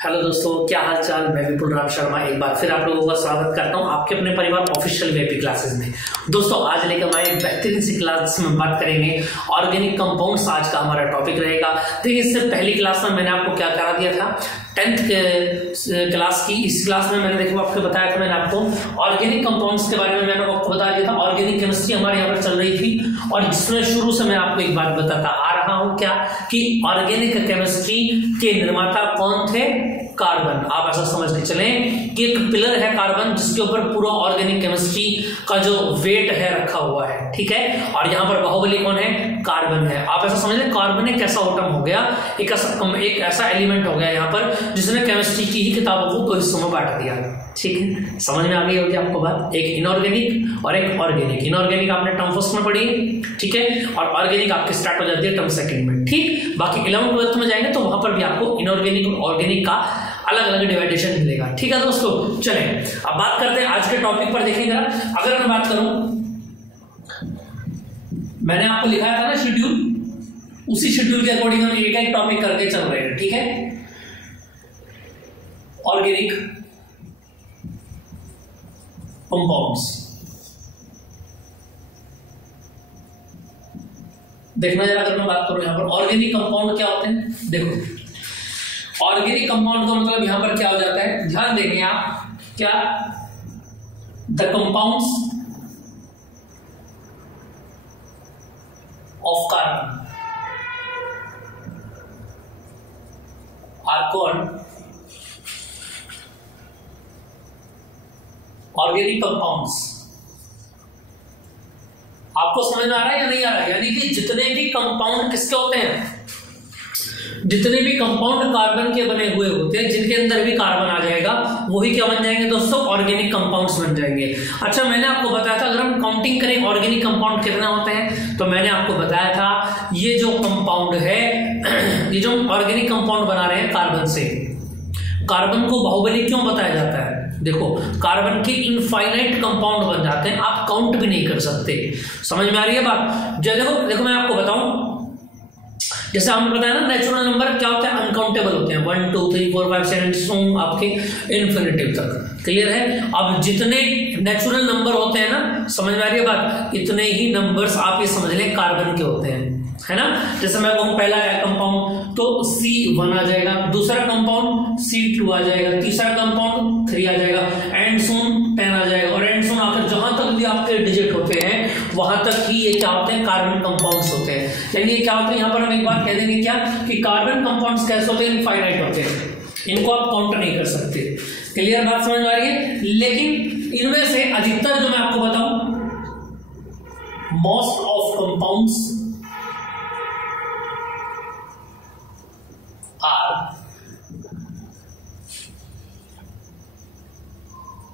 Hello दोस्तों, क्या हाल चाल। मैं विपुल राम शर्मा एक बार फिर आप लोगों का स्वागत करता हूं आपके अपने परिवार ऑफिशियल वीआईपी क्लासेस में। दोस्तों आज लेकर आए बेहतरीन सी क्लास में बात करेंगे ऑर्गेनिक कंपाउंड्स। आज का हमारा टॉपिक रहेगा। देखिए इससे पहली क्लास में मैंने आपको क्या करा दिया था, 10th क्लास की। इस क्लास में मैंने देखो आपको बताया था, मैंने आपको ऑर्गेनिक कंपाउंड्स के बारे में मैंने आपको बता दिया था। ऑर्गेनिक केमिस्ट्री हमारे यहाँ पर चल रही थी और जिसमें शुरू से मैं आपको एक बात बताता आ रहा हूं क्या कि ऑर्गेनिक केमिस्ट्री के निर्माता कौन थे, कार्बन। आप ऐसा समझ के चलें कि एक पिलर है कार्बन जिसके ऊपर पूरा ऑर्गेनिक केमिस्ट्री का जो वेट है रखा हुआ है, ठीक है। और यहाँ पर बाहुबली कौन है, कार्बन है। आप ऐसा समझ लें कार्बन एक ऐसा एटम हो गया, एक ऐसा एलिमेंट हो गया यहाँ पर जिसने केमिस्ट्री की ही किताबों को दो हिस्सों में बांट दिया, ठीक है। समझ में आ गई होगी आपको बात। एक इनऑर्गेनिक और एक ऑर्गेनिक। इनऑर्गेनिक आपने टर्म फर्स्ट में पढ़ी, ठीक है, और ऑर्गेनिक आपकी स्टार्ट हो जाती है टर्म सेकंड में, ठीक। बाकी 11th 12th में जाएंगे तो वहां पर भी आपको इनऑर्गेनिक और ऑर्गेनिक का अलग अलग डिवाइडेशन मिलेगा, ठीक है दोस्तों। चलें अब बात करते हैं आज के टॉपिक पर। देखिए जरा, अगर मैं बात करूं, मैंने आपको लिखाया था ना शेड्यूल, उसी शेड्यूल के अकॉर्डिंग हम एक एक टॉपिक करके चल रहे हैं, ठीक है। ऑर्गेनिक कंपाउंड्स देखना जरा, अगर मैं बात करूं यहां पर ऑर्गेनिक कंपाउंड क्या होते हैं। देखो ऑर्गेनिक कंपाउंड का मतलब यहां पर क्या हो जाता है, ध्यान देंगे आप, क्या the compounds of carbon are called organic compounds. आपको समझ में आ रहा है या नहीं आ रहा है, यानी कि जितने भी कंपाउंड किसके होते हैं, जितने भी कंपाउंड कार्बन के बने हुए होते हैं, जिनके अंदर भी कार्बन आ जाएगा वही क्या बन जाएंगे दोस्तों, ऑर्गेनिक कंपाउंड्स बन जाएंगे। अच्छा मैंने आपको बताया था अगर हम काउंटिंग करें ऑर्गेनिक कंपाउंड कितना होते हैं, तो मैंने आपको बताया था ये जो कंपाउंड है, ये जो ऑर्गेनिक कंपाउंड बना रहे हैं कार्बन से, कार्बन को बाहुबली क्यों बताया जाता है। देखो कार्बन के इनफाइनाइट कंपाउंड बन जाते हैं, आप काउंट भी नहीं कर सकते। समझ में आ रही है बात। देखो मैं आपको बताऊं, जैसे आपने बताया ना नेचुरल नंबर क्या होता है, अनकाउंटेबल होते हैं, 1 2 3 4 5 6 सो आपके इन्फिनिटिव तक, क्लियर है। अब जितने नेचुरल नंबर होते हैं ना, समझ में आ रही है बात, इतने ही नंबर्स आप ये समझ लें कार्बन के होते हैं, है ना। जैसे मैं कहूं पहला है कंपाउंड तो C1 आ जाएगा, दूसरा कंपाउंड C2 आ जाएगा, तीसरा कंपाउंड 3 आ जाएगा, एंड सोन 10 आ जाएगा, और एंड सोन आकर जहां तक भी आपके डिजिट होते हैं वहां तक ही ये क्या होते हैं, कार्बन कंपाउंड्स होते हैं। यानी ये क्या होते हैं, यहाँ पर हम एक बात कह देंगे क्या कि कार्बन कंपाउंड्स कैसे होते हैं, इनफाइनाइट होते हैं, इनको आप काउंट नहीं कर सकते। क्लियर बात समझ में आ रही है। लेकिन इनमें से अधिकतर जो मैं आपको बताऊं, मोस्ट ऑफ कंपाउंड्स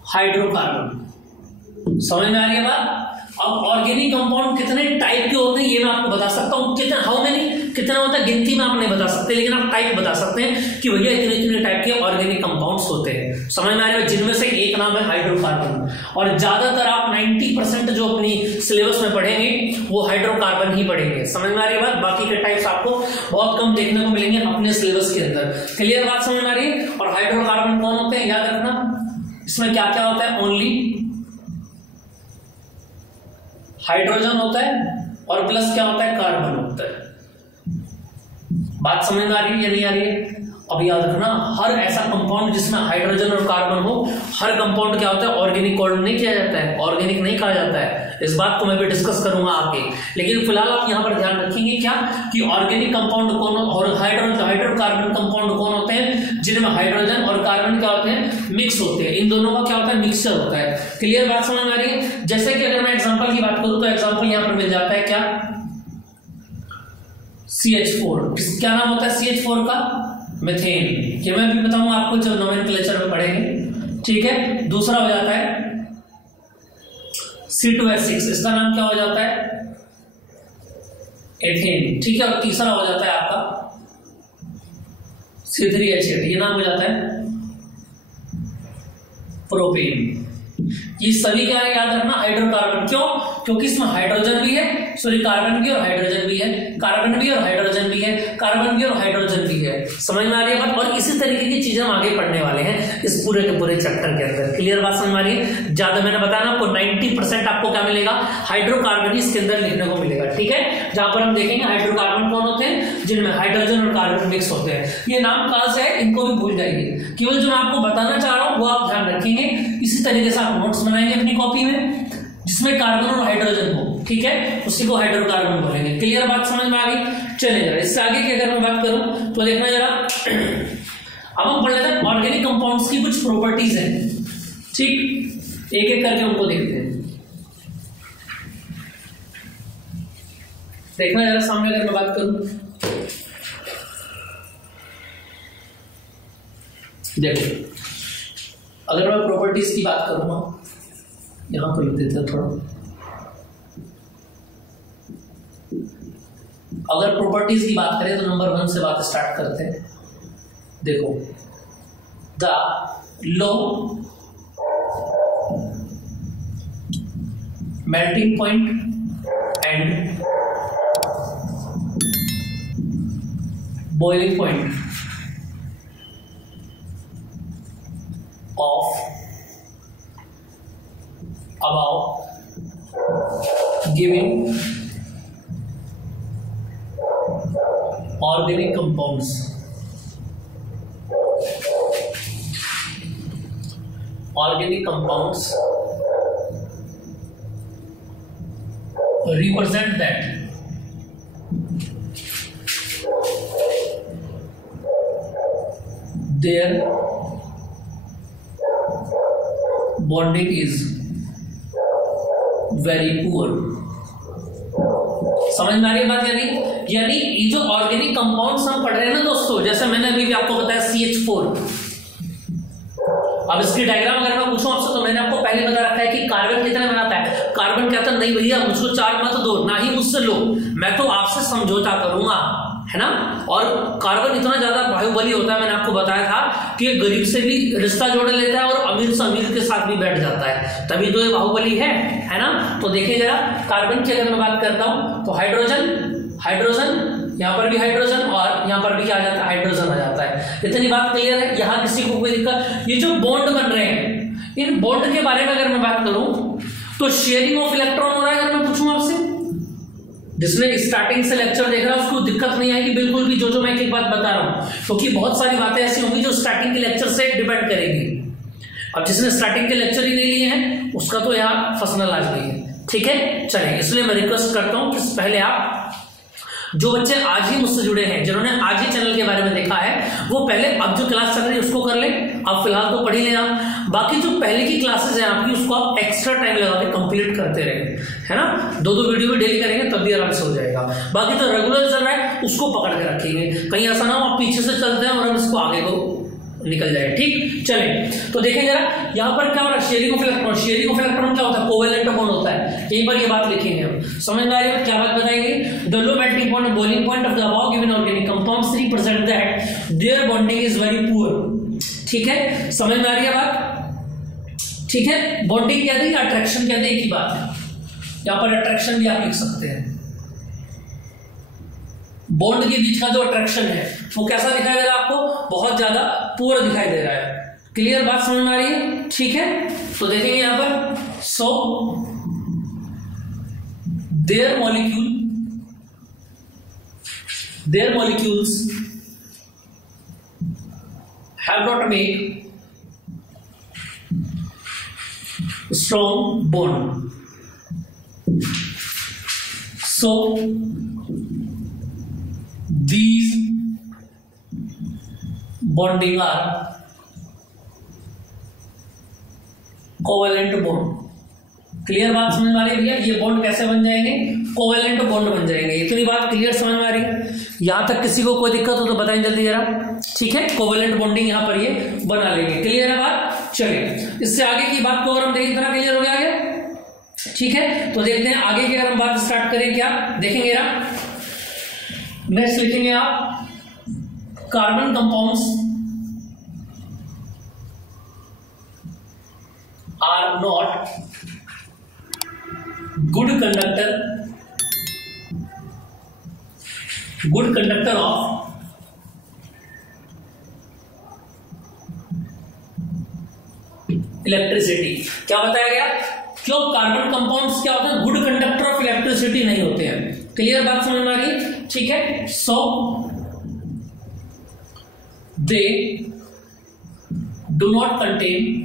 हाइड्रोकार्बन। समझ में आ रही है बात। अब ऑर्गेनिक कंपाउंड कितने टाइप के होते हैं ये मैं आपको बता सकता हूं, कितना हाउ मेनी कितना होता है गिनती में आप नहीं बता सकते, लेकिन आप टाइप बता सकते हैं कि भैया इतने इतने टाइप के ऑर्गेनिक कंपाउंड्स होते हैं। समझ में आ रही है, जिनमें से एक नाम है हाइड्रोकार्बन, और ज्यादातर आप 90% जो अपनी सिलेबस में पढ़ेंगे वो हाइड्रोकार्बन ही पढ़ेंगे। समझ में आ रही है बात। बाकी के टाइप्स आपको बहुत कम देखने को मिलेंगे अपने सिलेबस के अंदर। क्लियर बात समझ में आ रही है। और हाइड्रोकार्बन कौन होते हैं याद रखना, इसमें क्या क्या होता है, ओनली हाइड्रोजन होता है और प्लस क्या होता है, कार्बन होता है। बात समझ में आ रही है या नहीं आ रही है। अब याद रखना हर ऐसा कंपाउंड जिसमें हाइड्रोजन और कार्बन हो, हर कंपाउंड क्या होता है, ऑर्गेनिक कॉल्ड नहीं किया जाता है, ऑर्गेनिक नहीं कहा जाता है। इस बात को मैं भी डिस्कस करूंगा आगे, लेकिन फिलहाल आप यहां पर ध्यान रखेंगे क्या कि ऑर्गेनिक कंपाउंड कौन और हाइड्रोकार्बन कंपाउंड कौन होते हैं, जिनमें हाइड्रोजन और कार्बन क्या होते हैं, मिक्स होते हैं। इन दोनों का क्या होता है, मिक्सचर होता है। क्लियर बात समझ में आ रही है। जैसे कि अगर मैं एग्जाम्पल की बात करूं तो एग्जाम्पल यहां पर मिल जाता है क्या, CH4। क्या नाम होता है CH4 का, मीथेन। ये मैं भी बताऊंगा आपको जब नोमेनक्लेचर में पढ़ेंगे, ठीक है। दूसरा हो जाता है C2H6, इसका नाम क्या हो जाता है, एथेन, ठीक है। और तीसरा हो जाता है आपका C3H8, ये नाम हो जाता है प्रोपेन। ये सभी क्या है याद रखना, हाइड्रोकार्बन। क्यों, क्योंकि इसमें हाइड्रोजन भी है सॉरी कार्बन भी और हाइड्रोजन भी है, कार्बन भी और हाइड्रोजन भी है, कार्बन भी और हाइड्रोजन भी है। समझ में आ रही है बात? और इसी तरीके की चीजें हम आगे पढ़ने वाले हैं इस पूरे के पूरे चैप्टर के अंदर। क्लियर बात समझ में आ रही है? ज्यादा मैंने बताया ना आपको 90% आपको क्या मिलेगा, हाइड्रोकार्बन ही इसके अंदर लिखने को मिलेगा। ठीक है, जहां पर हम देखेंगे हाइड्रोकार्बन कौन होते हैं, जिनमें हाइड्रोजन और कार्बन मिक्स होते हैं। ये नाम कहां से है इनको भी भूल जाइए, केवल जो मैं आपको बताना चाह रहा हूं वो आप ध्यान रखेंगे। इसी तरीके से आप नोट्स बनाएंगे अपनी कॉपी में जिसमें कार्बन और हाइड्रोजन हो, ठीक है, उसी को हाइड्रोकार्बन बोलेंगे। क्लियर बात समझ में आ गई? चलिए जरा इससे आगे की अगर मैं बात करूं तो देखना जरा, अब हम पढ़ लेते हैं ऑर्गेनिक कंपाउंड्स की कुछ प्रॉपर्टीज हैं। ठीक, एक एक करके उनको देखते हैं। देखना जरा सामने अगर मैं बात करूं, देखो अगर मैं प्रॉपर्टीज की बात करूंगा, यहां पर लिख देते हैं थोड़ा। अगर प्रॉपर्टीज की बात करें तो नंबर 1 से बात स्टार्ट करते हैं। देखो, the low melting point and boiling point of about giving organic compounds represent that their bonding is very poor। समझ में आ रही है बात? यानी ये जो ऑर्गेनिक कंपाउंड्स हम पढ़ रहे हैं ना दोस्तों, जैसे मैंने अभी भी आपको बताया CH4। अब इसकी डायग्राम अगर मैं पूछूं आपसे तो मैंने आपको पहले बता रखा है कि कार्बन कितने बनाता है। कार्बन कहता है नहीं भैया मुझको 4 मत दो, ना ही मुझसे लो, मैं तो आपसे समझौता करूंगा, है ना। और कार्बन इतना ज्यादा बाहुबली होता है, मैंने आपको बताया था कि गरीब से भी रिश्ता जोड़ लेता है और अमीर से अमीर के साथ भी बैठ जाता है, तभी तो ये बाहुबली है ना। तो देखिए जरा कार्बन की अगर मैं बात करता हूं तो हाइड्रोजन, यहाँ पर भी हाइड्रोजन और यहाँ पर भी क्या आ जाता है, हाइड्रोजन आ जाता है। इतनी बात क्लियर है? यहाँ किसी को कोई दिक्कत? ये जो बॉन्ड बन रहे हैं, इन बॉन्ड के बारे में अगर मैं बात करूं तो शेयरिंग ऑफ इलेक्ट्रॉन हो रहा है। अगर मैं पूछूं आपसे, जिसने स्टार्टिंग से लेक्चर देख रहा है उसको दिक्कत नहीं आएगी बिल्कुल भी, जो मैं एक बात बता रहा हूं, क्योंकि बहुत सारी बातें ऐसी होंगी जो स्टार्टिंग के लेक्चर से डिपेंड करेगी। अब जिसने स्टार्टिंग के लेक्चर ही नहीं लिए हैं उसका तो यहाँ फंसना लाजमी है। ठीक है, चलें, इसलिए मैं रिक्वेस्ट करता हूं कि पहले आप जो बच्चे आज ही मुझसे जुड़े हैं, जिन्होंने आज ही चैनल के बारे में देखा है, वो पहले अब जो क्लास चल रही है उसको कर ले। अब फिलहाल तो पढ़ ही लें आप, बाकी जो पहले की क्लासेस हैं आपकी उसको आप एक्स्ट्रा टाइम लगा के कंप्लीट करते रहे, है ना। 2-2 वीडियो भी डेली करेंगे तब भी आराम से हो जाएगा। बाकी तो रेगुलर चल रहा है उसको पकड़ के रखेंगे, कहीं ऐसा ना हो आप पीछे से चलते हैं और हम इसको आगे को निकल जाए। ठीक, चले तो देखें जरा यहाँ पर क्या हो रहा है, sharing of electron. Sharing of electron क्या होता है, कोवेलेंट बॉन्ड होता है। यहीं पर ये बात लिखेंगे हम, समझ में आ रही है क्या बात बताएंगे। The low melting point and boiling point of the above given organic compounds represent that their bonding is very poor. ठीक है, समझ में आ रही है बात? ठीक है, बॉन्डिंग कहते हैं या अट्रैक्शन कहते हैं, एक ही बात है। यहाँ पर अट्रैक्शन भी आप लिख सकते हैं। बॉन्ड के बीच का जो अट्रैक्शन है वो कैसा दिखाई दे रहा है आपको, बहुत ज्यादा पुअर दिखाई दे रहा है। क्लियर बात समझ में आ रही है? ठीक है, तो देखेंगे यहां पर, so their molecules have not made strong bond, so these bonding are covalent bond. Clear बात समझ में आ रही है भैया? ये बॉन्ड कैसे बन जाएंगे, कोवेलेंट बॉन्ड बन जाएंगे। इतनी बात क्लियर समझ में आ रही है? यहां तक किसी को कोई दिक्कत हो तो बताएं जल्दी जरा। ठीक है, कोवेलेंट बॉन्डिंग यहां पर ये बना लेंगे। क्लियर है बात? चलिए इससे आगे की बात को और हम देखें, इतना क्लियर हो गया आगे? ठीक है, तो देखते हैं आगे की अगर हम बात स्टार्ट करें, क्या देखेंगे ना। नेक्स्ट लिखेंगे आप, carbon compounds are not good conductor good conductor of electricity. क्या बताया गया? क्यों कार्बन कंपाउंड्स क्या होते हैं? गुड कंडक्टर ऑफ इलेक्ट्रिसिटी नहीं होते हैं। क्लियर बात समझ में आ रही है? ठीक है। So they do not contain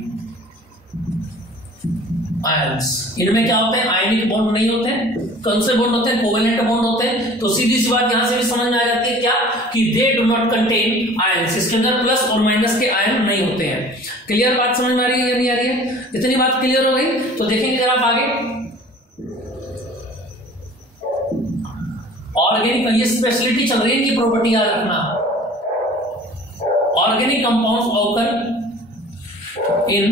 ions. इनमें क्या होते हैं? आयनिक बॉन्ड नहीं होते हैं। कौन से बॉन्ड होते हैं? कोवेलेंट बॉन्ड होते हैं। तो सीधी सी बात यहां से भी समझ में आ जाती है क्या कि दे डू नॉट कंटेन आयंस। इसके अंदर प्लस और माइनस के आयन नहीं होते हैं। क्लियर बात समझ में आ रही है या नहीं आ रही है? इतनी बात क्लियर हो गई तो देखेंगे जरा आप आगे। ऑर्गेनिक, ये स्पेशलिटी चल रही है, इनकी प्रॉपर्टी याद रखना। Organic compounds occur in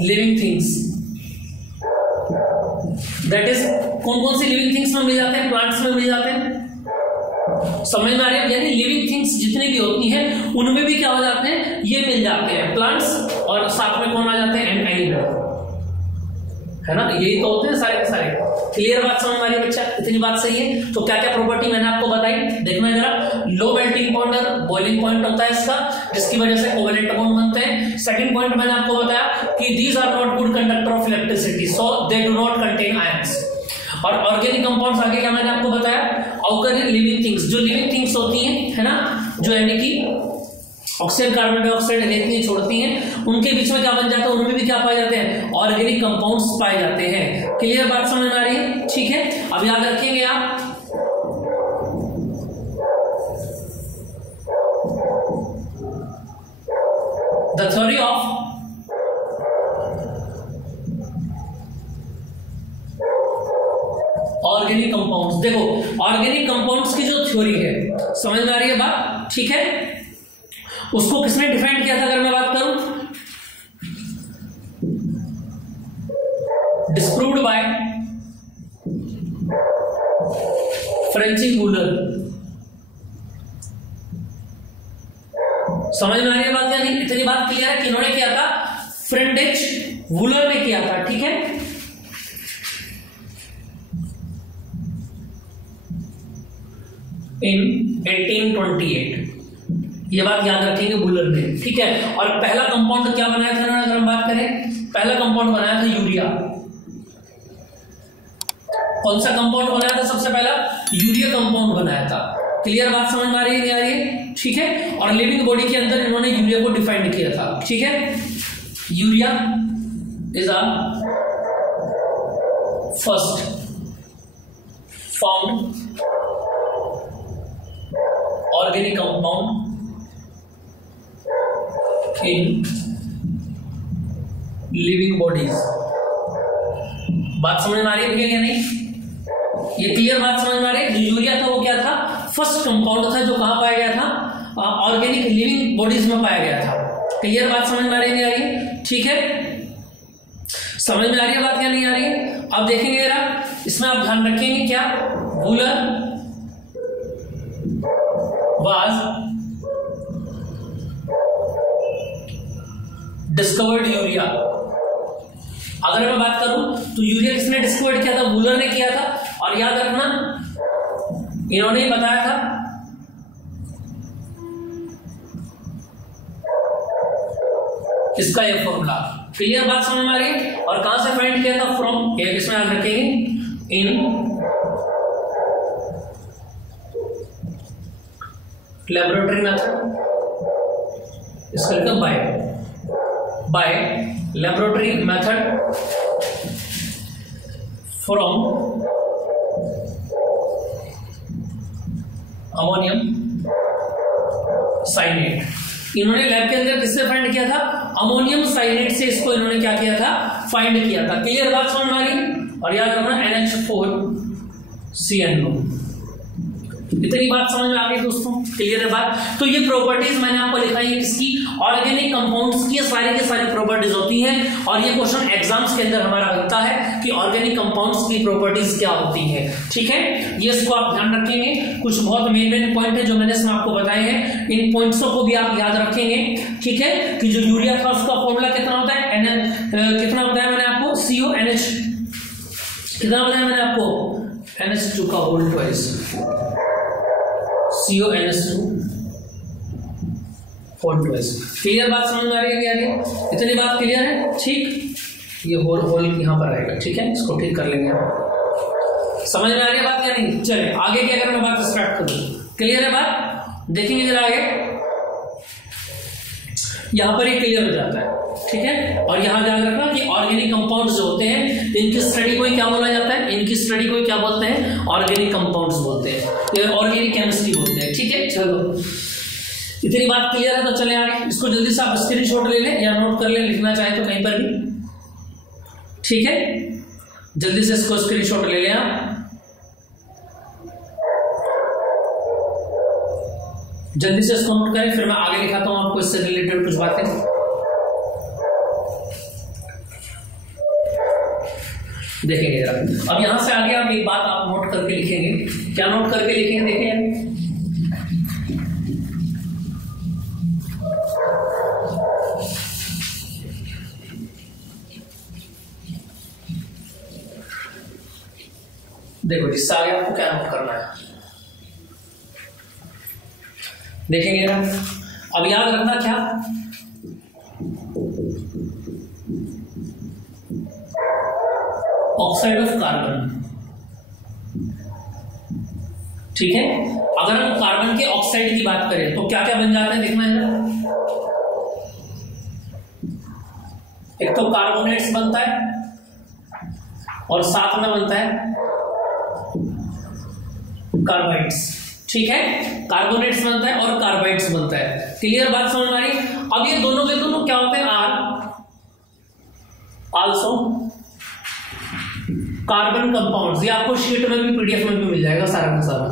living things, that is कौन कौन सी लिविंग थिंग्स में मिल जाते हैं? प्लांट्स में मिल जाते हैं। समझ में आ रही है? यानी लिविंग थिंग्स जितनी भी होती हैं उनमें भी क्या हो जाते हैं? ये मिल जाते हैं, प्लांट्स, और साथ में कौन आ जाते हैं? एंड एनिमल, है ना? यही तो होते हैं सारे के सारे। क्लियर बात समझ में आ रही है बच्चा? इतनी बात सही है। तो क्या क्या प्रॉपर्टी मैंने आपको बताई, देखना है जरा। लो मेल्टिंग पॉइंट और बॉइलिंग पॉइंट होता है इसका, जिसकी वजह से कोवेलेंट बॉन्ड बनते हैं। सेकंड पॉइंट मैंने आपको बताया कि these are not good conductor of electricity, so they do not contain ions. और ऑर्गेनिक कंपाउंड्स आगे क्या मैंने आपको बताया? ऑकर इन लिविंग थिंग्स, जो लिविंग थिंग्स होती हैं, है ना, जो यानी कि ऑक्सीजन कार्बन डाइऑक्साइड लेती हैं, छोड़ती हैं, उनके बीच में क्या बन जाता है? उनमें भी क्या पाए जाते हैं? ऑर्गेनिक कंपाउंड्स पाए जाते हैं। क्लियर बात समझ में आ रही है? ठीक है। अब याद रखेंगे आप, the theory of organic compounds. देखो ऑर्गेनिक कंपाउंड्स की जो थ्योरी है, समझ में आ रही है बात? ठीक है। उसको किसने डिफाइन किया था? अगर मैं बात करूं, डिस्प्रूव्ड बाय फ्रेंची वूलर। समझ में आ रही है बात? यानी इतनी बात क्लियर है कि इन्होंने किया था? फ्रेंडेच वूलर ने किया था। ठीक है। इन 1828, ये बात याद रखेंगे, वूलर ने। ठीक है। और पहला कंपाउंड क्या बनाया था? अगर हम बात करें, पहला कंपाउंड बनाया था यूरिया। कौन सा कंपाउंड बनाया था सबसे पहला? यूरिया कंपाउंड बनाया था। क्लियर बात समझ में आ रही है नहीं आ रही है? ठीक है। और लिविंग बॉडी के अंदर इन्होंने यूरिया को डिफाइन किया था। ठीक है। Urea is a first found organic compound in living bodies. बात समझ में आ रही है या नहीं? ये क्लियर बात समझ में आ रही है? जो यूरिया था वो क्या था? फर्स्ट कंपाउंड था जो कहां पाया गया था? ऑर्गेनिक लिविंग बॉडीज में पाया गया था। क्लियर बात समझ में आ रही है नहीं आ रही है? ठीक है। समझ में आ रही है बात या नहीं आ रही है? अब देखेंगे जरा, इसमें आप ध्यान रखेंगे क्या? Wular was discovered urea. अगर मैं बात करूं तो यूरिया किसने डिस्कवर किया था? वूलर ने किया था। और याद रखना इन्होंने ही बताया था इसका ये फॉर्मूला। क्लियर बात समझ में आ रही है? और कहां से फाइंड किया था? फ्रॉम, इसमें याद रखेंगे, इन लैबोरेटरी मेथड, इसका लिखा by laboratory method from ammonium cyanate. इन्होंने लैब के अंदर किससे फाइंड किया था? अमोनियम साइनेट से इसको इन्होंने क्या किया था? फाइंड किया था। क्लियर बात समझ में आ रही? और याद रखना NH4CN2। इतनी बात समझ में आ गई दोस्तों? क्लियर है बात? तो ये प्रॉपर्टीज मैंने आपको लिखाई है किसकी? ऑर्गेनिक कंपाउंड्स की। सारी की सारी प्रॉपर्टीज होती हैं और ये क्वेश्चन एग्जाम्स के अंदर हमारा बनता है कि ऑर्गेनिक कंपाउंड्स की प्रॉपर्टीज क्या होती हैं। ठीक है। ये इसको आप ध्यान रखेंगे। कुछ बहुत मेन पॉइंट है जो मैंने इसमें आपको बताए हैं, इन पॉइंट्सों को भी आप याद रखेंगे। ठीक है। कि जो यूरिया था उसका फॉर्मूला कितना होता है? कितना बताया मैंने आपको? CONH। कितना बताया मैंने आपको? NH2 का whole twice, CONH2 whole twice. Clear बात समझ में आ रही है? इतनी बात क्लियर है? ठीक, ये होल होल यहाँ पर आएगा, ठीक है, इसको ठीक कर लेंगे। समझ में आ रही है बात या नहीं? चले आगे की अगर मैं बात स्टार्ट करूं, क्लियर है बात? देखेंगे जरा आगे, यहां पर ये क्लियर हो जाता है, ठीक है। और यहां ध्यान रखना कि ऑर्गेनिक कंपाउंड्स जो होते हैं इनकी स्टडी को क्या बोला जाता है? इनकी स्टडी को क्या बोलते हैं? ऑर्गेनिक कंपाउंड्स बोलते हैं, ऑर्गेनिक केमिस्ट्री बोलते हैं, ठीक है। चलो इतनी बात क्लियर है तो चले आगे। इसको जल्दी से आप स्क्रीनशॉट ले लें या नोट कर लें, लिखना चाहे तो कहीं पर भी, ठीक है। जल्दी से इसको स्क्रीनशॉट ले लें आप, जल्दी से इसको नोट करें, फिर मैं आगे दिखाता हूं आपको इससे रिलेटेड कुछ बातें। देखेंगे जरा, अब यहां से आगे आप एक बात आप नोट करके लिखेंगे। क्या नोट करके लिखेंगे? देखें, देखो इससे आगे आपको क्या नोट करना है, देखेंगे ना। अब याद रखना क्या, ऑक्साइड ऑफ कार्बन, ठीक है। अगर हम कार्बन के ऑक्साइड की बात करें तो क्या क्या बन जाता है, देखना है ना। एक तो कार्बोनेट्स बनता है और साथ में बनता है कार्बाइड्स, ठीक है। कार्बोनेट्स बनता है और कार्बाइड्स बनता है। क्लियर बात समझ में आई? अब ये दोनों के दोनों क्या होते हैं? Also carbon compounds. ये आपको शीट में भी पीडीएफ में भी मिल जाएगा सारा का सारा।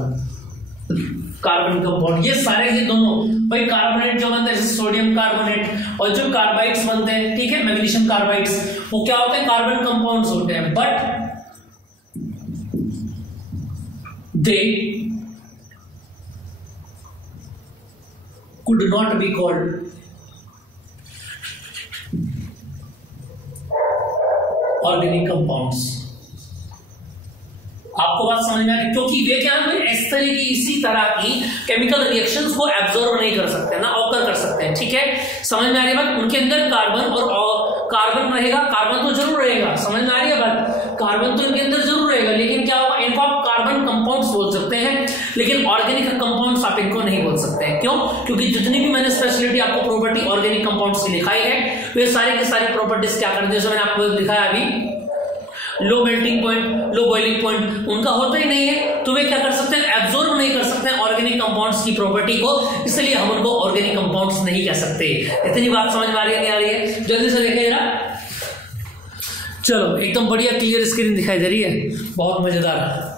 कार्बन कंपाउंड ये सारे, ये दोनों भाई कार्बोनेट जो बनते हैं जैसे सोडियम कार्बोनेट, और जो कार्बाइड्स बनते हैं, ठीक है, मैग्नीशियम कार्बाइड्स, वो क्या होते हैं? कार्बन कंपाउंड्स होते हैं, but they could not be called organic compounds। आपको बात समझ में आ रही? क्योंकि वे क्या है, इस तरह की इसी तरह की केमिकल रिएक्शंस को एब्जॉर्ब नहीं कर सकते ना, ऑकर कर सकते हैं, ठीक है। समझ में आ रही है बात? उनके अंदर कार्बन और कार्बन रहेगा, कार्बन तो जरूर रहेगा, समझ में आ रही है बात? कार्बन तो इनके अंदर जरूर रहेगा, लेकिन क्या होगा, इनको आप कार्बन कंपाउंड्स बोल सकते हैं, लेकिन ऑर्गेनिक कंपाउंड्स आप इनको नहीं बोल सकते हैं। क्यों? क्योंकि जितनी भी मैंने स्पेशलिटी आपको प्रॉपर्टी ऑर्गेनिक कंपाउंड्स की दिखाई है, वे सारे के सारे प्रॉपर्टीज क्या करते हैं, जैसे मैंने आपको दिखाया अभी, लो melting point, low boiling point उनका होता ही नहीं है, तो वे क्या कर सकते हैं? एब्जॉर्ब नहीं कर सकते हैं ऑर्गेनिक कंपाउंड्स की प्रॉपर्टी को, इसलिए हम उनको ऑर्गेनिक कंपाउंड्स नहीं कह सकते। इतनी बात समझ में आ रही है नहीं आ रही है? जल्दी से देखिएगा। चलो एकदम बढ़िया क्लियर स्क्रीन दिखाई दे रही है, बहुत मजेदार।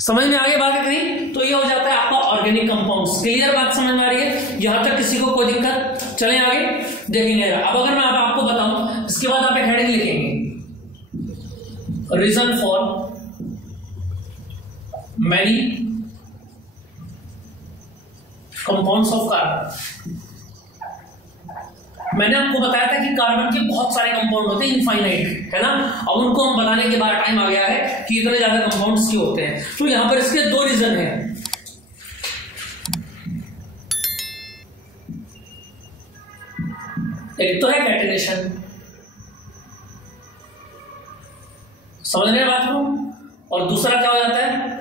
समझ में आगे बात करें तो ये हो जाता है आपका ऑर्गेनिक कंपाउंड्स। क्लियर बात समझ में आ रही है? यहां तक किसी को कोई दिक्कत? चलें आगे देखेंगे। अब अगर मैं आपको बताऊं, इसके बाद आप एक हेडिंग लिखेंगे, reason for many compounds of carbon. मैंने आपको बताया था कि कार्बन के बहुत सारे कंपाउंड होते हैं, इनफाइनाइट, है ना। अब उनको हम बताने के बाद टाइम आ गया है कि इतने ज्यादा कंपाउंड्स क्यों होते हैं। तो यहां पर इसके दो रीजन हैं। एक तो है कैटिनेशन, समझ रहे हैं बात को, और दूसरा क्या हो जाता है?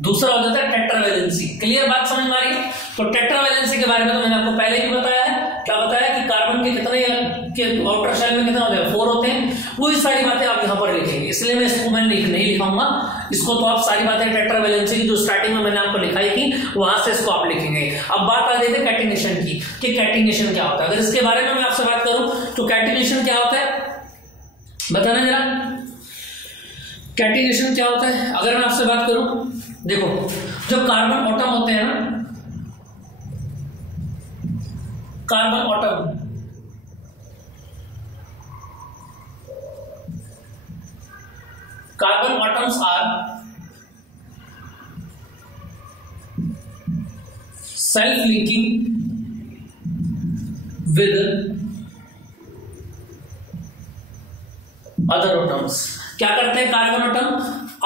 दूसरा हो जाता है टेट्रावैलेंसी। क्लियर बात समझ में आ रही है? तो टेट्रावैलेंसी के बारे में तो मैंने आपको पहले ही बताया है। क्या बताया कि कार्बन के कितने के आउटर शेल में कितने होते हैं? 4 होते हैं। वही सारी बातें आप यहाँ पर लिखेंगे, इसलिए मैं इसको मैंने नहीं लिखाऊंगा इसको, तो आप सारी बातें टेट्रावैलेंसी की जो स्टार्टिंग में मैंने आपको लिखाई थी वहां से इसको आप लिखेंगे। अब बात आ जाती है कैटिनेशन की, कि कैटिनेशन क्या होता है। अगर इसके बारे में मैं आपसे बात करूं तो कैटिनेशन क्या होता है, बताना जरा। कैटिनेशन क्या होता है अगर मैं आपसे बात करूं, देखो जो कार्बन एटम होते हैं ना, carbon atom, carbon atoms are self linking with other atoms क्या करते हैं, कार्बन एटम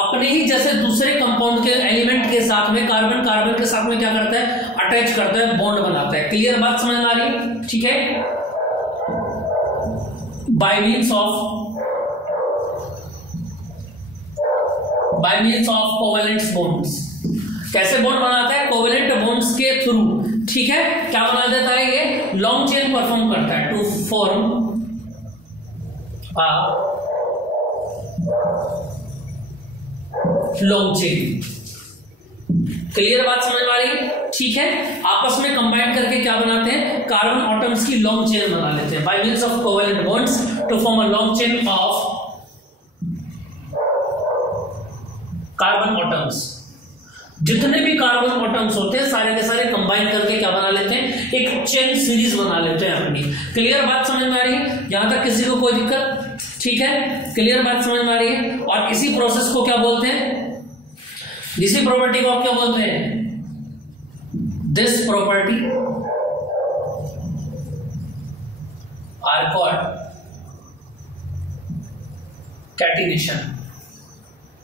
अपने ही जैसे दूसरे कंपाउंड के एलिमेंट के साथ में कार्बन के साथ में क्या करता है, अटैच करता है, बॉन्ड बनाता है। क्लियर बात समझ में आ रही है? ठीक है, bye means of covalent bonds. कैसे बॉन्ड बनाता है, कोवेलेंट बॉन्ड्स के थ्रू। ठीक है, क्या बना देता है, ये लॉन्ग चेन परफॉर्म करता है to form long chain. Clear बात समझ में आ रही है? ठीक है, आपस में कंबाइन करके क्या बनाते हैं, कार्बन एटम्स की लॉन्ग चेन बना लेते हैं by means of covalent bonds to form a long chain of carbon atoms. जितने भी कार्बन एटम्स होते हैं सारे के सारे कंबाइन करके क्या बना लेते हैं, एक चेन सीरीज बना लेते हैं अपनी। क्लियर बात समझ में आ रही है? यहां तक किसी को कोई दिक्कत? ठीक है, क्लियर बात समझ में आ रही है? और इसी प्रोसेस को क्या बोलते हैं, इसी प्रॉपर्टी को आप क्या बोलते हैं, this property are called catenation.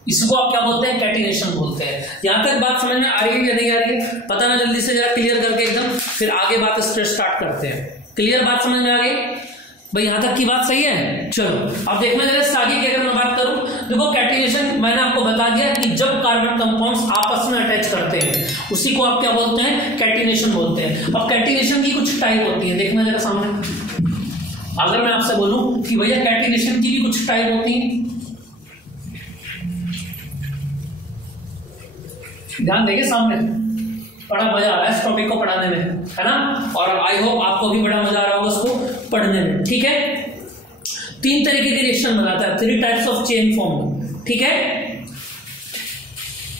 इसको आप क्या बोलते हैं, कैटिनेशन बोलते हैं। यहां तक बात समझ में आ रही है या नहीं आ रही है, पता ना, जल्दी से जरा क्लियर करके एकदम, फिर आगे बात स्टार्ट करते हैं। क्लियर बात समझ में आ गई भाई? यहां तक की बात सही है? चलो अब देखना जरा आगे की अगर मैं बात करूं, देखो कैटिनेशन मैंने आपको बता दिया कि जब कार्बन कंपाउंड्स आपस में अटैच करते हैं उसी को आप क्या बोलते हैं, कैटिनेशन बोलते हैं। अब कैटिनेशन की कुछ टाइप होती है, देखना जरा सामने। अगर मैं आपसे बोलूं कि भैया कैटिनेशन की भी कुछ टाइप होती है, ध्यान देंगे सामने, बड़ा मजा आ रहा है इस टॉपिक को पढ़ाने में, है ना, और आई होप आपको भी बड़ा मजा आ रहा होगा उसको पढ़ने में। ठीक है, 3 तरीके के रिएक्शन बनाता है, 3 टाइप्स ऑफ चेन फॉर्म। ठीक है,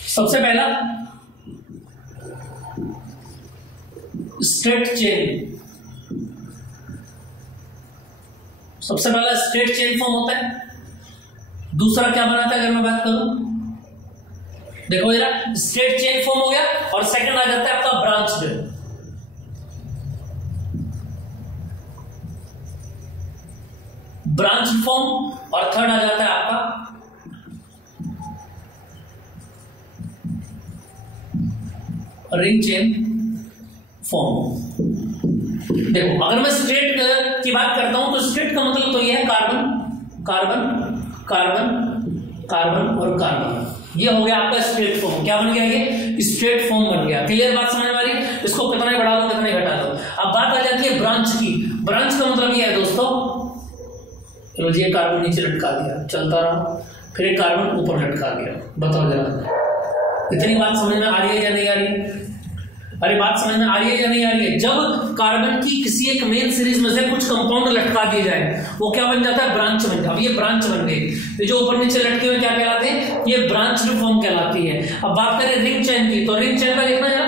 सबसे पहला स्ट्रेट चेन, सबसे पहला स्ट्रेट चेन फॉर्म होता है। दूसरा क्या बनाता है, अगर मैं बात करूं, देखो जरा, स्ट्रेट चेन फॉर्म हो गया, और सेकंड आ जाता है आपका ब्रांच्ड। ब्रांच फॉर्म, और थर्ड आ जाता है आपका रिंग चेन फॉर्म। देखो अगर मैं स्ट्रेट की बात करता हूं तो स्ट्रेट का मतलब तो यह है कार्बन कार्बन कार्बन कार्बन और कार्बन, ये हो गया आपका स्ट्रेट फॉर्म। क्या बन गया, ये स्ट्रेट फॉर्म बन गया। क्लियर बात समझ में आ रही है? इसको कितना ही बढ़ा दो कितना ही घटा दो। अब बात आ जाती है ब्रांच की। ब्रांच का मतलब ये है दोस्तों, चलो जी, कार्बन नीचे लटका दिया, चलता रहा, फिर एक कार्बन ऊपर लटका दिया। बताओ जरा, इतनी बात समझ में आ रही है या नहीं आ रही है? अरे बात समझ में आ रही है या नहीं आ रही है? जब कार्बन की किसी एक मेन सीरीज में से कुछ कंपाउंड लटका दिए जाए वो क्या बन जाता है, ब्रांच बन जाता है। अब ये ब्रांच बन गई, ये जो ऊपर नीचे लटके हुए क्या कहलाते हैं, ये ब्रांच फॉर्म कहलाती है। अब बात करें रिंग चेन की, तो रिंग चेन का देखना जरा,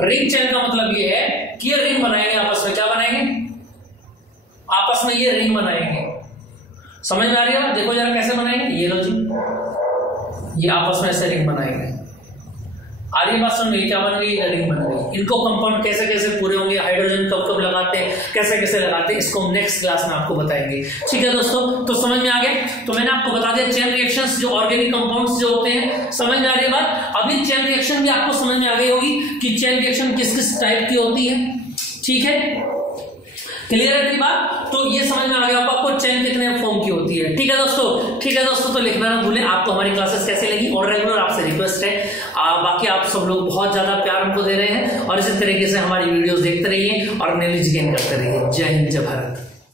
रिंग चेन का मतलब ये है कि ये रिंग बनाएंगे आपस में, क्या बनाएंगे, आपस में ये रिंग बनाएंगे। समझ में आ रही है? देखो जरा कैसे बनाएंगे, ये लो जी, ये आपस में ऐसे रिंग बनाएंगे। आ रही बात समझ में? क्या बन गई, रिंग बन गई। इनको कंपाउंड कैसे कैसे पूरे होंगे, हाइड्रोजन कब कब लगाते हैं, कैसे कैसे लगाते हैं, इसको हम नेक्स्ट क्लास में आपको बताएंगे। ठीक है दोस्तों, तो समझ में आ गया? तो मैंने आपको बता दिया चेन रिएक्शंस, जो ऑर्गेनिक कंपाउंड्स जो होते हैं। समझ में आ रही है बात? अभी चेन रिएक्शन भी आपको समझ में आ गई होगी कि चेन रिएक्शन किस किस टाइप की होती है। ठीक है, क्लियर है मेरी बात? तो ये समझ में आ गया आपको चेन कितने फॉर्म की होती है। ठीक है दोस्तों, ठीक है दोस्तों, तो लिखना ना भूलें आपको हमारी क्लासेस कैसे लगी, और रेगुलर आपसे रिक्वेस्ट है, बाकी आप सब लोग बहुत ज्यादा प्यार हमको दे रहे हैं, और इसी तरीके से हमारी वीडियोस देखते रहिए और नॉलेज गेन करते रहिए। जय हिंद, जय भारत।